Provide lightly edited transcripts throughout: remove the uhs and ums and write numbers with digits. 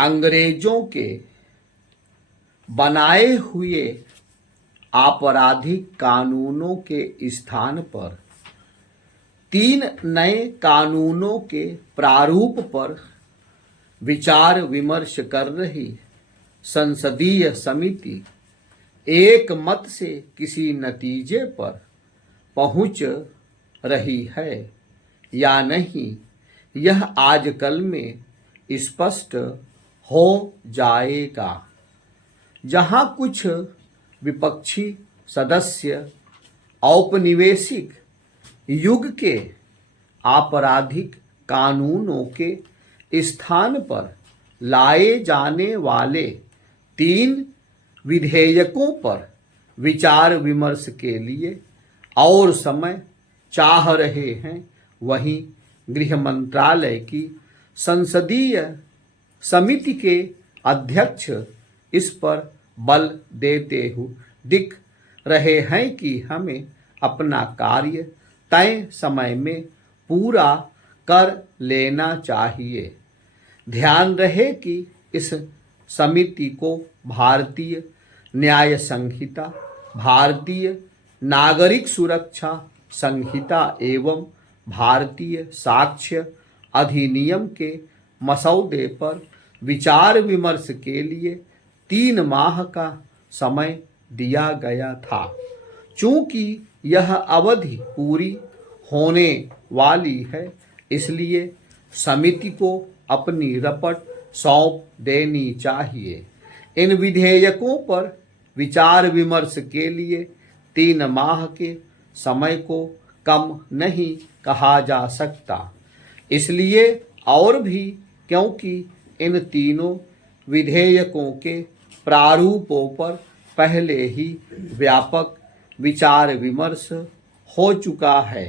अंग्रेजों के बनाए हुए आपराधिक कानूनों के स्थान पर 3 नए कानूनों के प्रारूप पर विचार विमर्श कर रही संसदीय समिति एक मत से किसी नतीजे पर पहुंच रही है या नहीं, यह आजकल में स्पष्ट हो जाएगा। जहां कुछ विपक्षी सदस्य औपनिवेशिक युग के आपराधिक कानूनों के स्थान पर लाए जाने वाले 3 विधेयकों पर विचार विमर्श के लिए और समय चाह रहे हैं, वहीं गृह मंत्रालय की संसदीय समिति के अध्यक्ष इस पर बल देते हुए दिख रहे हैं कि हमें अपना कार्य तय समय में पूरा कर लेना चाहिए। ध्यान रहे कि इस समिति को भारतीय न्याय संहिता, भारतीय नागरिक सुरक्षा संहिता एवं भारतीय साक्ष्य अधिनियम के मसौदे पर विचार विमर्श के लिए 3 माह का समय दिया गया था। चूंकि यह अवधि पूरी होने वाली है, इसलिए समिति को अपनी रपट सौंप देनी चाहिए। इन विधेयकों पर विचार विमर्श के लिए 3 माह के समय को कम नहीं कहा जा सकता, इसलिए और भी क्योंकि इन तीनों विधेयकों के प्रारूपों पर पहले ही व्यापक विचार विमर्श हो चुका है।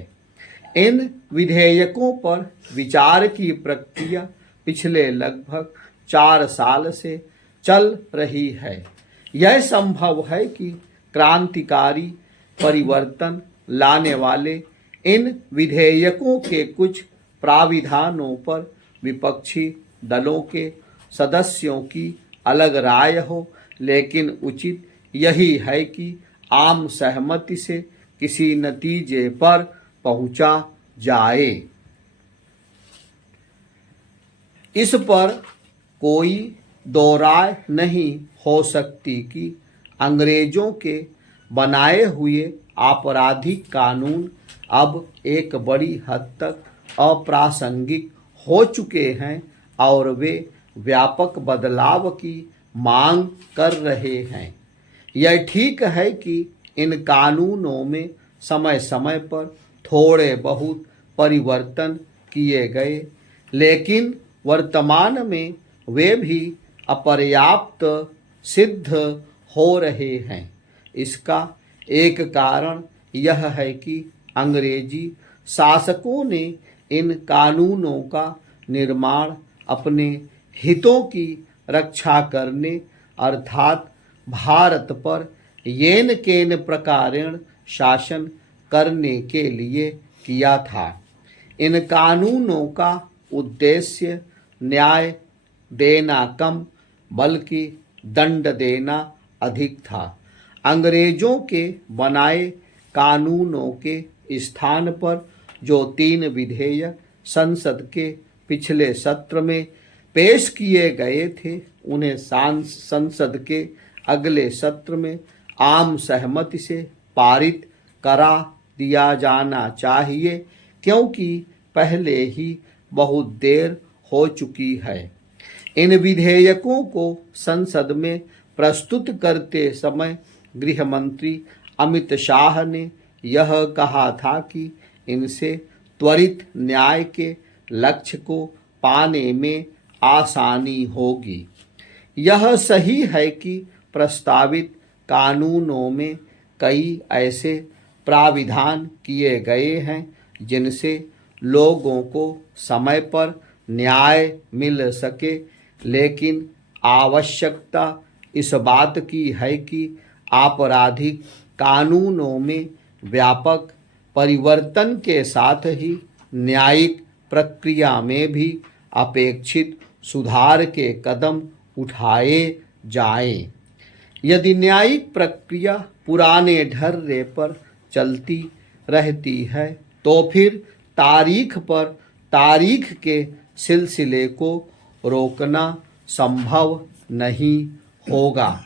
इन विधेयकों पर विचार की प्रक्रिया पिछले लगभग 4 साल से चल रही है। यह संभव है कि क्रांतिकारी परिवर्तन लाने वाले इन विधेयकों के कुछ प्राविधानों पर विपक्षी दलों के सदस्यों की अलग राय हो, लेकिन उचित यही है कि आम सहमति से किसी नतीजे पर पहुंचा जाए। इस पर कोई दो राय नहीं हो सकती कि अंग्रेजों के बनाए हुए आपराधिक कानून अब एक बड़ी हद तक अप्रासंगिक हो चुके हैं और वे व्यापक बदलाव की मांग कर रहे हैं। यह ठीक है कि इन कानूनों में समय समय पर थोड़े बहुत परिवर्तन किए गए, लेकिन वर्तमान में वे भी अपर्याप्त सिद्ध हो रहे हैं। इसका एक कारण यह है कि अंग्रेजी शासकों ने इन कानूनों का निर्माण अपने हितों की रक्षा करने अर्थात भारत पर येन केन प्रकारेण शासन करने के लिए किया था। इन कानूनों का उद्देश्य न्याय देना कम बल्कि दंड देना अधिक था। अंग्रेजों के बनाए कानूनों के स्थान पर जो 3 विधेयक संसद के पिछले सत्र में पेश किए गए थे, उन्हें संसद के अगले सत्र में आम सहमति से पारित करा दिया जाना चाहिए, क्योंकि पहले ही बहुत देर हो चुकी है। इन विधेयकों को संसद में प्रस्तुत करते समय गृह मंत्री अमित शाह ने यह कहा था कि इनसे त्वरित न्याय के लक्ष्य को पाने में आसानी होगी। यह सही है कि प्रस्तावित कानूनों में कई ऐसे प्राविधान किए गए हैं जिनसे लोगों को समय पर न्याय मिल सके, लेकिन आवश्यकता इस बात की है कि आपराधिक कानूनों में व्यापक परिवर्तन के साथ ही न्यायिक प्रक्रिया में भी अपेक्षित सुधार के कदम उठाए जाएं। यदि न्यायिक प्रक्रिया पुराने ढर्रे पर चलती रहती है तो फिर तारीख पर तारीख के सिलसिले को रोकना संभव नहीं होगा।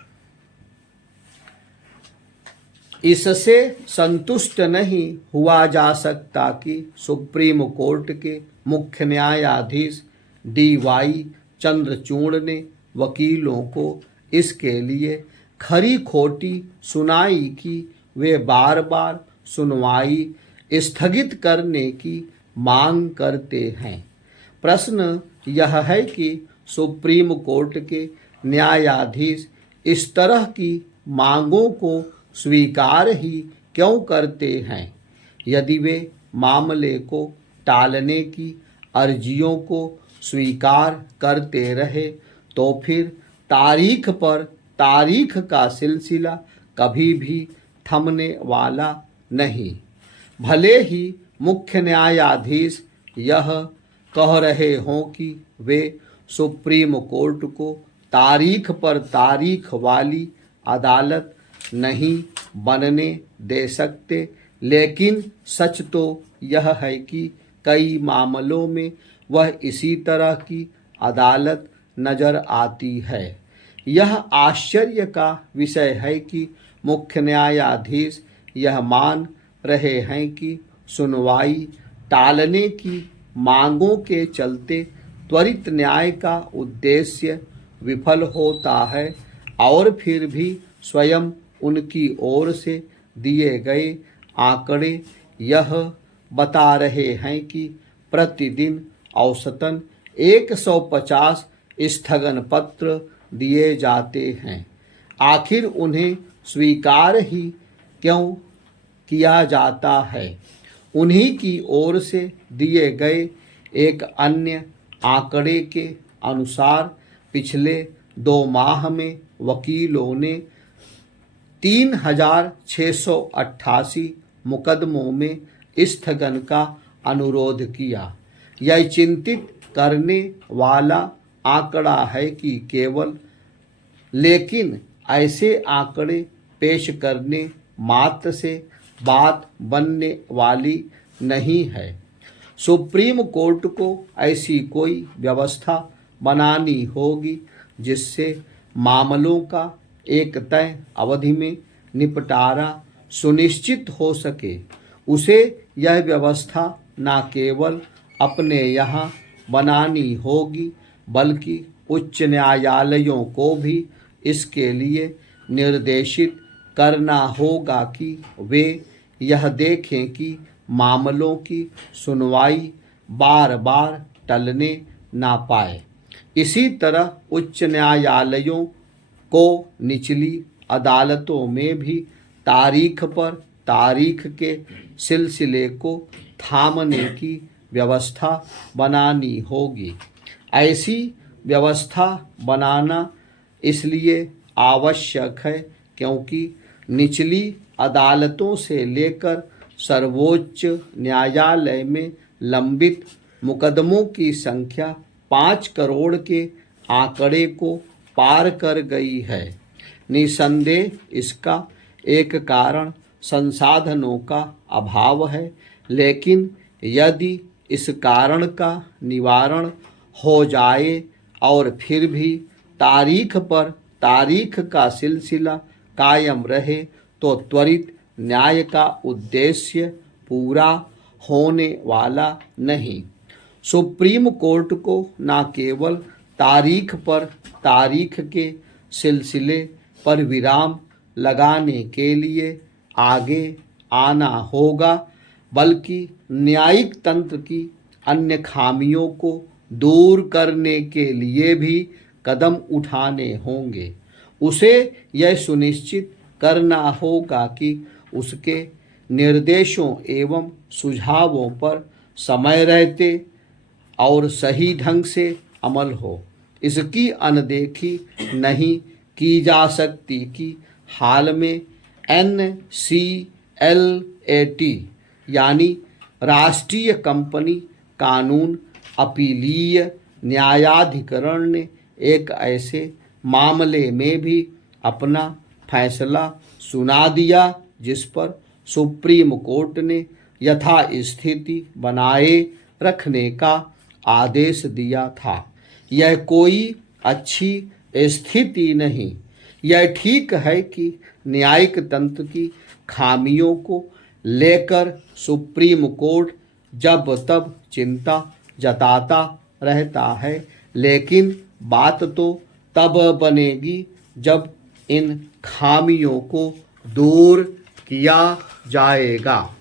इससे संतुष्ट नहीं हुआ जा सकता कि सुप्रीम कोर्ट के मुख्य न्यायाधीश DY चंद्रचूड़ ने वकीलों को इसके लिए खरी खोटी सुनाई कि वे बार बार सुनवाई स्थगित करने की मांग करते हैं। प्रश्न यह है कि सुप्रीम कोर्ट के न्यायाधीश इस तरह की मांगों को स्वीकार ही क्यों करते हैं? यदि वे मामले को टालने की अर्जियों को स्वीकार करते रहे तो फिर तारीख पर तारीख का सिलसिला कभी भी थमने वाला नहीं। भले ही मुख्य न्यायाधीश यह कह रहे हों कि वे सुप्रीम कोर्ट को तारीख पर तारीख वाली अदालत नहीं बनने दे सकते, लेकिन सच तो यह है कि कई मामलों में वह इसी तरह की अदालत नजर आती है। यह आश्चर्य का विषय है कि मुख्य न्यायाधीश यह मान रहे हैं कि सुनवाई टालने की मांगों के चलते त्वरित न्याय का उद्देश्य विफल होता है, और फिर भी स्वयं उनकी ओर से दिए गए आंकड़े यह बता रहे हैं कि प्रतिदिन औसतन 150 स्थगन पत्र दिए जाते हैं। आखिर उन्हें स्वीकार ही क्यों किया जाता है? उन्हीं की ओर से दिए गए एक अन्य आंकड़े के अनुसार पिछले 2 माह में वकीलों ने 3688 मुकदमों में स्थगन का अनुरोध किया। यह चिंतित करने वाला आंकड़ा है कि केवल लेकिन ऐसे आंकड़े पेश करने मात्र से बात बनने वाली नहीं है। सुप्रीम कोर्ट को ऐसी कोई व्यवस्था बनानी होगी जिससे मामलों का एक तय अवधि में निपटारा सुनिश्चित हो सके। उसे यह व्यवस्था न केवल अपने यहाँ बनानी होगी बल्कि उच्च न्यायालयों को भी इसके लिए निर्देशित करना होगा कि वे यह देखें कि मामलों की सुनवाई बार बार टलने ना पाए। इसी तरह उच्च न्यायालयों को निचली अदालतों में भी तारीख पर तारीख के सिलसिले को थामने की व्यवस्था बनानी होगी। ऐसी व्यवस्था बनाना इसलिए आवश्यक है क्योंकि निचली अदालतों से लेकर सर्वोच्च न्यायालय में लंबित मुकदमों की संख्या 5 करोड़ के आंकड़े को पार कर गई है। निसंदेह इसका एक कारण संसाधनों का अभाव है, लेकिन यदि इस कारण का निवारण हो जाए और फिर भी तारीख पर तारीख का सिलसिला कायम रहे तो त्वरित न्याय का उद्देश्य पूरा होने वाला नहीं। सुप्रीम कोर्ट को न केवल तारीख पर तारीख के सिलसिले पर विराम लगाने के लिए आगे आना होगा बल्कि न्यायिक तंत्र की अन्य खामियों को दूर करने के लिए भी कदम उठाने होंगे। उसे यह सुनिश्चित करना होगा कि उसके निर्देशों एवं सुझावों पर समय रहते और सही ढंग से अमल हो। इसकी अनदेखी नहीं की जा सकती कि हाल में NCLAT यानी राष्ट्रीय कंपनी कानून अपीलीय न्यायाधिकरण ने एक ऐसे मामले में भी अपना फैसला सुना दिया जिस पर सुप्रीम कोर्ट ने यथास्थिति बनाए रखने का आदेश दिया था। यह कोई अच्छी स्थिति नहीं। यह ठीक है कि न्यायिक तंत्र की खामियों को लेकर सुप्रीम कोर्ट जब तब चिंता जताता रहता है, लेकिन बात तो तब बनेगी जब इन खामियों को दूर किया जाएगा।